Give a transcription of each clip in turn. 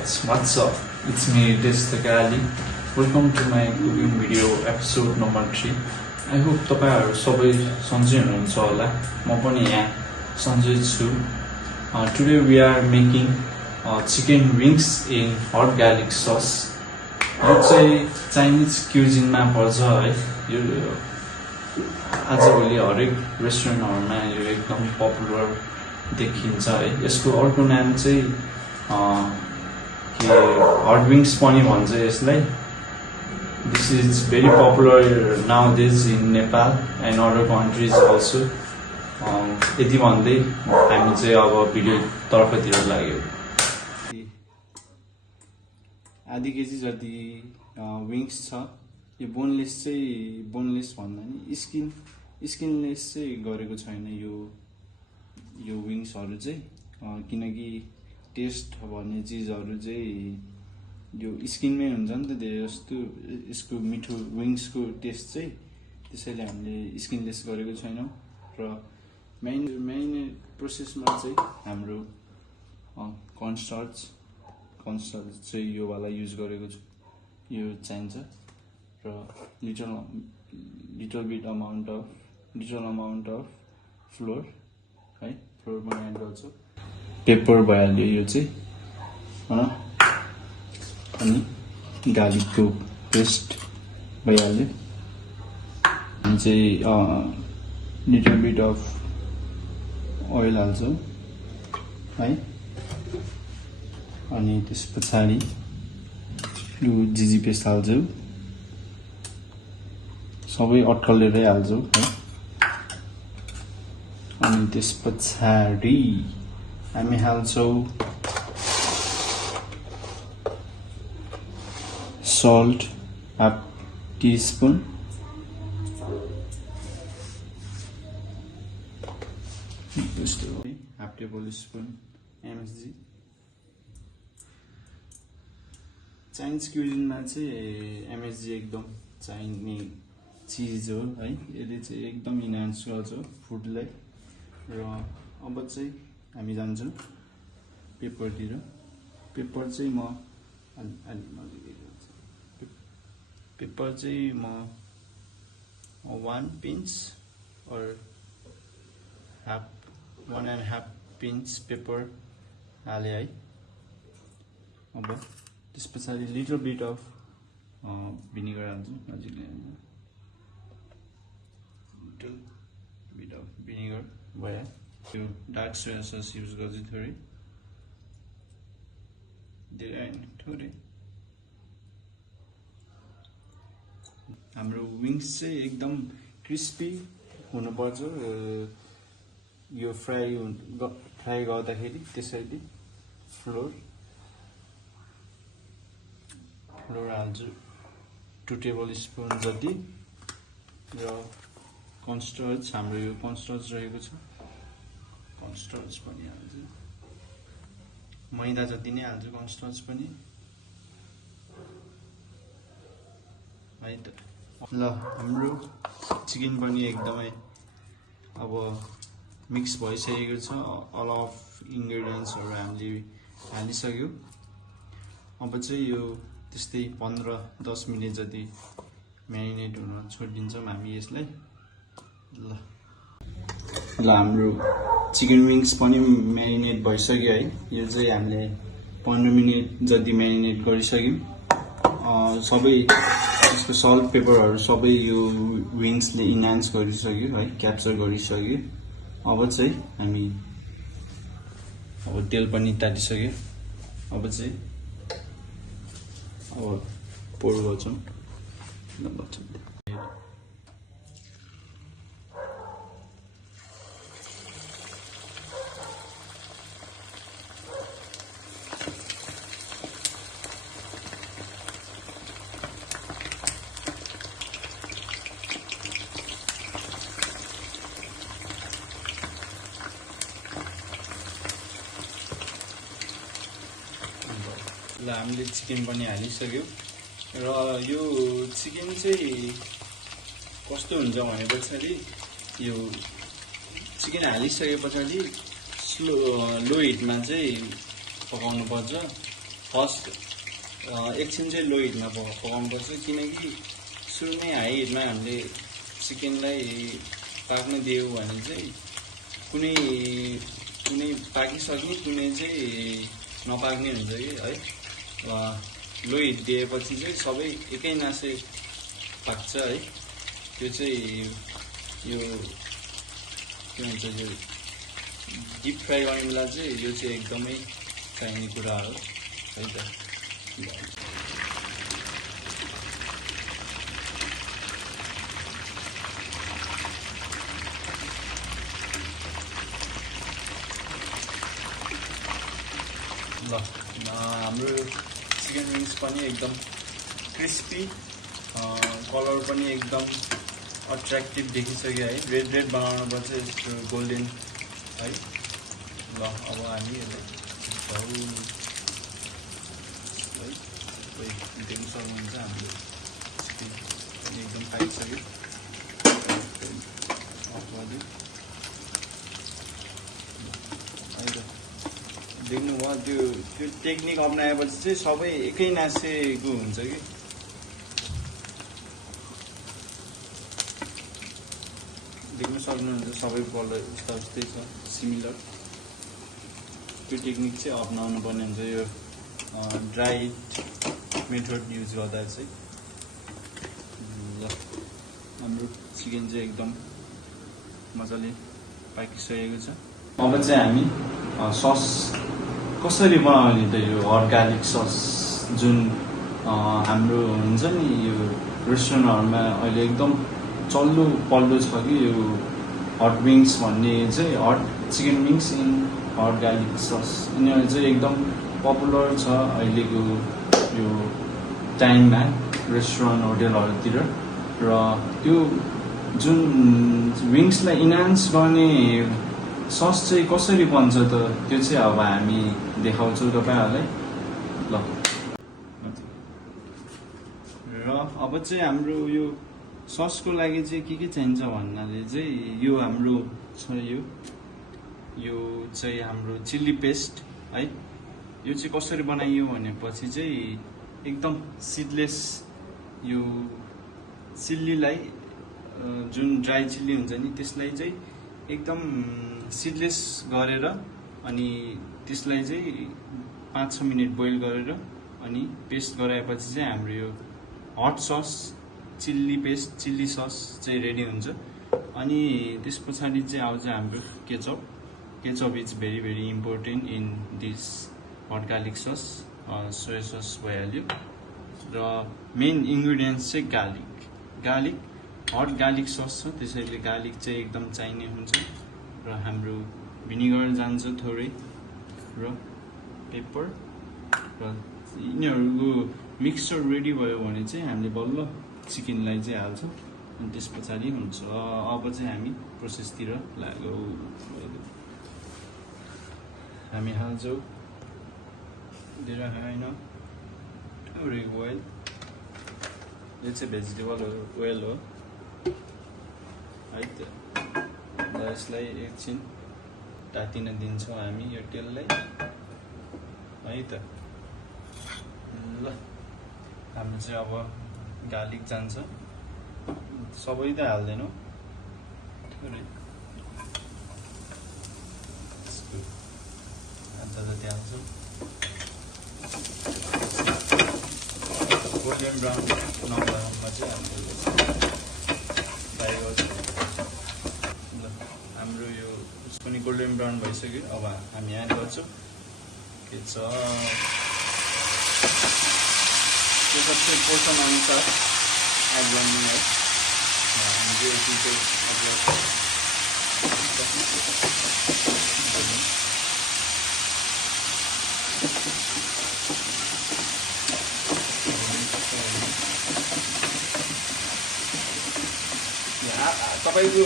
guys, what's up? It's me Destakali. Welcome to my cooking video episode number 3. I hope तपाईहरु सबै सन्चै हुनुहुन्छ होला. म पनि यहाँ सन्चै छु. Today we are making chicken wings in hot garlic sauce. यो चाहिँ चाइनिज क्युजिनमा पर्छ है. यो आजभोलि हरेक रेस्टुरेन्टहरुमा यो एकदम पपुलर देखिन्छ है. यसको अर्को नाम चाहिँ hot wings पनि भन्छ यसलाई. This is very popular nowadays in Nepal and other countries also. यति भन्दै हामी चाहिँ अब भिडियो तर्फतिर लाग्यो. आधी केजी जति विङ्स छ. यो बोनलेस चाहिँ बोनलेस भन्दा नि स्किनलेस चाहिँ गरेको छैन यो विङ्सहरु चाहिँ, किनकि टेस्ट भन्ने चीजहरु चाहिँ यो स्किनमै हुन्छ नि त. धेरै जस्तो यसको मिठो विङ्सको टेस्ट चाहिँ, त्यसैले हामीले स्किनलेस गरेको छैनौं. र मेन प्रोसेसमा चाहिँ हाम्रो कर्नस्टार्च चाहिँ यो वाला युज गरेको छु. यो चाहिन्छ र लिटल अमाउन्ट अफ फ्लोर है. फ्लोर पनि एड गर्छु. पेपर भइहाल्यो यो चाहिँ, अनि गार्लिकको पेस्ट भइहाल्यो. हामी चाहिँ लिटल बिट अफ ओइल हाल्छौँ है. अनि त्यस पछाडि यो जिजी पेस्ट हाल्छौँ. सबै अट्कलेरै हाल्छौँ है. अनि त्यस पछाडि हामी हाल्छौँ salt half teaspoon, half tablespoon MSG. Chinese क्युजिनमा चाहिँ MSG एकदम चाहिने चिज हो है. यसले चाहिँ एकदम इन्हान्स गर्छ फुडलाई. र अब चाहिँ हामी जान्छौँ पेपरतिर. पेपर चाहिँ म पेपर चाहिँ म 1 पिन्च और 1.5 पिन्च पेपर हाले है. अब त्यस पछाडि लिटल बिट अफ भिनेगर हाल्छु. नजिकले लिटल बिट अफ भिनेगर भयो. त्यो डार्क सोया सस युज गर्छु थोरै, धेरै हैन थोरै. हाम्रो विङ्स चाहिँ एकदम क्रिस्पी हुनुपर्छ यो फ्राई गर्दाखेरि. त्यसैले फ्लोर हाल्छु 2 टेबलस्पुन जति. र कर्नस्टार्च, हाम्रो यो कर्नस्टार्च रहेको छ, कर्नस्टार्च पनि हाल्छु. मैदा जति नै हाल्छु कर्नस्टार्च पनि है त. ल हाम्रो चिकन पनि एकदमै अब मिक्स भइसकेको छ. अल अफ इन्ग्रेडियन्ट्सहरु हामीले हालिसक्यो. अब चाहिँ यो त्यस्तै 15-10 मिनेट जति म्यारिनेट हुन छोडिदिन्छौँ हामी यसलाई. ल हाम्रो चिकन विङ्स पनि म्यारिनेट भइसक्यो है. यो चाहिँ हामीले 15 मिनेट जति म्यारिनेट गरिसक्यौँ. सबै यसको सल्ट पेपरहरु सबै यो विङ्सले इन्हान्स गरिसक्यो है, क्याप्चर गरिसक्यो. अब चाहिँ हामी तेल पनि तातिसक्यो. अब चाहिँ पोर गर्छौँ. ल हामीले चिकन पनि हालिसक्यो. र यो चिकन चाहिँ कस्तो हुन्छ भने पछाडि यो चिकन हालिसके पछाडि लो हिटमा चाहिँ पकाउनु पर्छ. फर्स्ट एकछिन चाहिँ लो हिटमा पकाउनुपर्छ, किनकि सुरुमै हाई हिटमा हामीले चिकनलाई पाक्न दियो भने चाहिँ कुनै पाकिसक्ने, कुनै चाहिँ नपाक्ने हुन्छ कि है। लो हिट दिएपछि चाहिँ सबै एकै नासै पाक्छ है। त्यो चाहिँ यो के भन्छ, यो डिप फ्राई गर्ने बेला चाहिँ यो चाहिँ एकदमै चाहिने कुरा हो है त। ल हाम्रो चिकन विङ्स पनि एकदम क्रिस्पी, कलर पनि एकदम अट्र्याक्टिभ देखिसक्यो है। रेड बनाउनुपर्छ, यस्तो गोल्डन है। ल अब हामी यसलाई देख्न सक्नुहुन्छ, हाम्रो चिकन पनि एकदम पाकिसक्यो। देख्नुभयो, त्यो टेक्निक अप्नाएपछि चाहिँ सबै एकै नासेको हुन्छ कि। देख्न सक्नुहुन्छ सबै कलर उस्तै छ, सिमिलर। त्यो टेक्निक चाहिँ अप्नाउनु पर्ने हुन्छ यो ड्राई मेथड युज गर्दा चाहिँ। ल हाम्रो चिकन चाहिँ एकदम मजाले पाकिसकेको छ। अब चाहिँ हामी सस कसरी बनाउने त, यो हट गार्लिक सस जुन हाम्रो हुन्छ नि, यो रेस्टुरेन्टहरूमा अहिले एकदम पल्लो छ कि यो हट विङ्स भन्ने चाहिँ, hot chicken wings in hot garlic sauce. यिनीहरू चाहिँ एकदम पपुलर छ अहिलेको यो टाइममा रेस्टुरेन्ट होटेलहरूतिर। र त्यो जुन विङ्सलाई इन्हान्स गर्ने सस चाहिँ कसरी बन्छ त, त्यो चाहिँ अब हामी देखाउँछौँ तपाईँहरूलाई। ल र अब चाहिँ हाम्रो यो ससको लागि चाहिँ के चाहिन्छ भन्नाले चाहिँ यो हाम्रो छ, यो चाहिँ हाम्रो चिल्ली पेस्ट है। यो चाहिँ कसरी बनाइयो भनेपछि चाहिँ एकदम सिडलेस, यो चिल्लीलाई जुन ड्राई चिल्ली हुन्छ नि त्यसलाई चाहिँ एकदम सिडलेस गरेर, अनि त्यसलाई चाहिँ 5-6 मिनट बोइल गरेर अनि पेस्ट गराएपछि चाहिँ हाम्रो यो hot sauce, chilli paste, chilli sauce चाहिँ रेडी हुन्छ। अनि त्यस पछाडि चाहिँ आउँछ हाम्रो ketchup. Ketchup is very very important in this hot garlic sauce. Soya sauce भइहाल्यो। र मेन इन्ग्रिडियन्ट्स चाहिँ गार्लिक हट गार्लिक सस छ, त्यसैले गार्लिक चाहिँ एकदम चाहिने हुन्छ। र हाम्रो भिनेगर जान्छ थोरै, र पेपर, र यिनीहरूको मिक्सचर रेडी भयो भने चाहिँ हामीले बल्ल चिकनलाई चाहिँ हाल्छौँ, अनि त्यस पछाडि हुन्छ। अब चाहिँ हामी प्रोसेसतिर लाग्यौँ। हामी हाल्छौँ धेरै होइन ओलिभ ओइल। यो चाहिँ भेजिटेबल ओइल हो है त। र यसलाई एकछिन तातिन दिन्छौँ हामी यो तेललाई है त। ल हाम्रो चाहिँ अब गार्लिक जान्छ, सबै त हाल्दैनौँ, थोरै आधा जति हाल्छौँ। गोल्डन ब्राउन नभएमा चाहिँ हामीले फ्राई गर्छौँ। ल हाम्रो यो उसको पनि गोल्डन ब्राउन भइसक्यो। अब हामी एड गर्छौँ केचप। केचप चाहिँ पोर्सन अनुसार एड गर्ने है। हामीले यति चाहिँ तपाईँको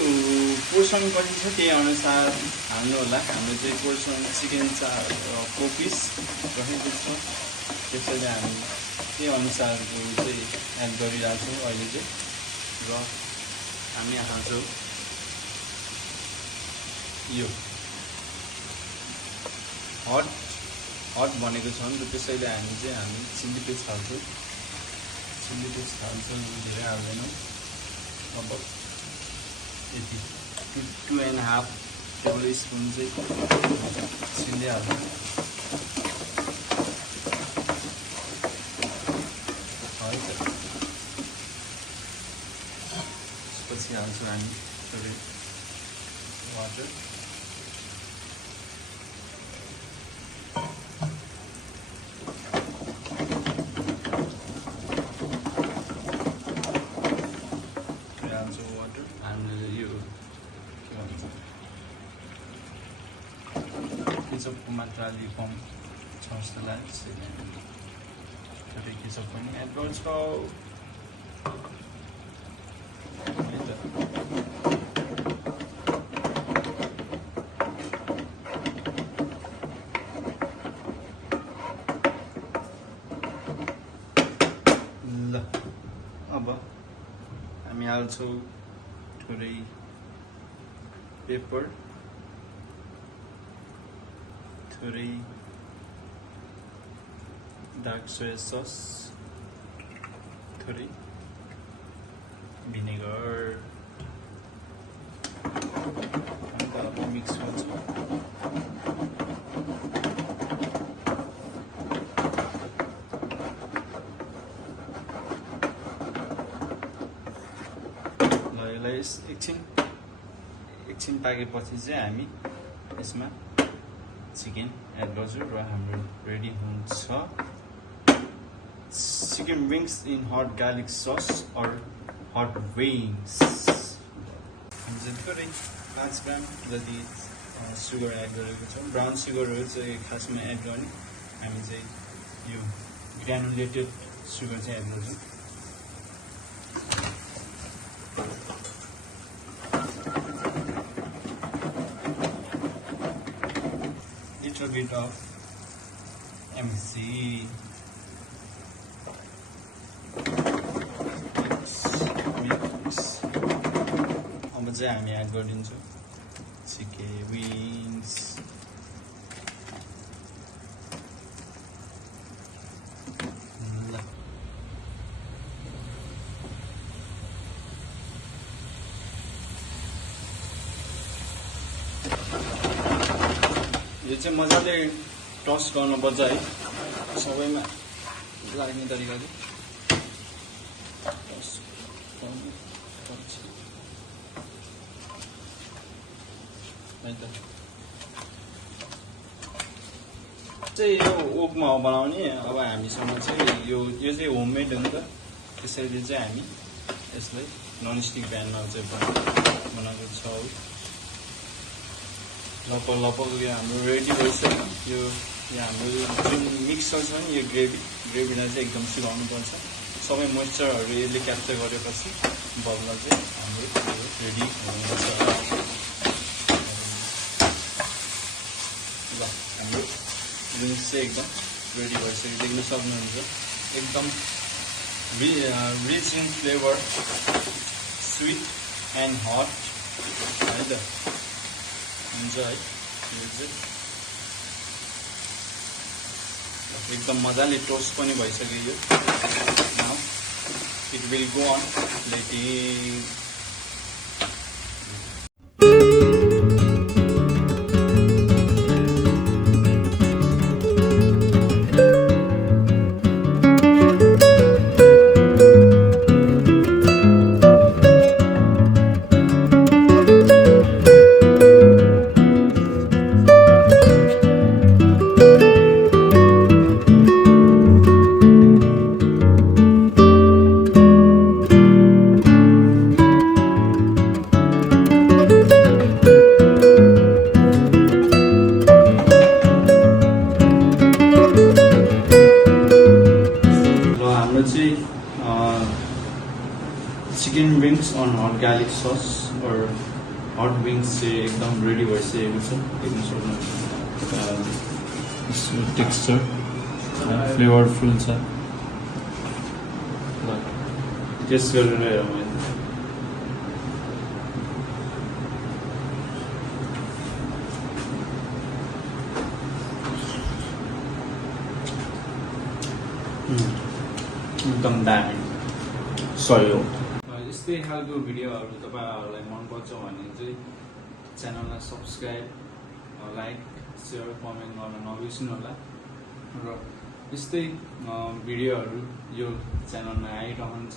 पोर्सन कति छ त्यही अनुसार हाल्नु होला। हाम्रो चाहिँ पोर्सन चिकन 4 पिस रहेको छ, त्यसैले हामी त्यही अनुसारको चाहिँ एड गरिरहेको छौँ अहिले चाहिँ। र हामी हाल्छौँ यो हट हट भनेको छ नि त, त्यसैले हामी चिल्ली पेस्ट हाल्छौँ। चिल्ली पेस्ट हाल्छौँ, धेरै हाल्दैनौँ। अब यति 2.5 टेबल स्पुन चाहिँ चिल्ली हाल्छौँ। है त, त्यसपछि हाल्छौँ हामी थोरै वाटर। केचपको मात्रा अलि कम छ जस्तो लाग्छ, थोरै केचप पनि एड गर्छौँ। ल अब हामी हाल्छौँ थोरै पेपर, थोरै डार्क सोया सस, थोरै भिनेगर, अन्त अब मिक्स गर्छौँ। ल यसलाई एकछिन पाकेपछि चाहिँ हामी यसमा चिकन एड गर्छु र हाम्रो रेडी हुन्छ chicken wings in hot garlic sauce or hot wings. हामी चाहिँ थोरै 5 ग्राम जति सुगर एड गरेको छौँ। ब्राउन सुगरहरू चाहिँ खासमा एड गर्ने, हामी चाहिँ यो ग्रानुलेटेड सुगर चाहिँ एड गर्छौँ। A bit of MSG, mix. अब चाहिँ हामी एड गरिदिन्छौँ चिकन विङ्स। यो चाहिँ मजाले टस गर्नुपर्छ है, सबैमा लाग्ने तरिकाले टस गर्नुपर्छ है त। चाहिँ यो ओभनमा हो बनाउने। अब हामीसँग चाहिँ यो चाहिँ होममेड हो नि त, त्यसैले चाहिँ हामी यसलाई ननस्टिक प्यानमा चाहिँ बनाएको छौँ। लपक यो हाम्रो रेडी भइसक्यो। यो हाम्रो जुन मिक्सर छ नि, यो ग्रेभीलाई चाहिँ एकदम सुकाउनु पर्छ। सबै मोइस्चरहरू यसले क्याप्चर गरेपछि बल्ल चाहिँ हाम्रो रेडी हुनुहुन्छ। ल हाम्रो विङ्स चाहिँ एकदम रेडी भइसक्यो, देख्न सक्नुहुन्छ। एकदम rich in flavour, sweet and hot है त हुन्छ है। यो चाहिँ एकदम मजाले टोस्ट पनि भइसक्यो। यो now it will go on plating. Chicken wings on hot garlic sauce or hot wings चाहिँ एकदम रेडी भइसकेको छ। देख्न सक्नुहुन्छ टेक्स्चर फ्लेभरफुल छ। ल टेस्ट गरेर हेरौँ। एकदम दामी सहयोग। यस्तै खालको भिडियोहरू तपाईँहरूलाई मनपर्छ भने चाहिँ च्यानललाई सब्सक्राइब, लाइक, सेयर, कमेन्ट गर्न नबिर्सिनु होला र यस्तै भिडियोहरू यो च्यानलमा आइरहन्छ।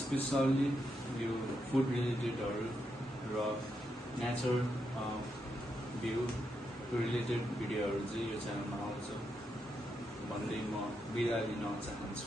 स्पेसल्ली यो फुड रिलेटेडहरू र नेचर भ्यू रिलेटेड भिडियोहरू चाहिँ यो च्यानलमा आउँछ भन्दै म बिदा लिन चाहन्छु।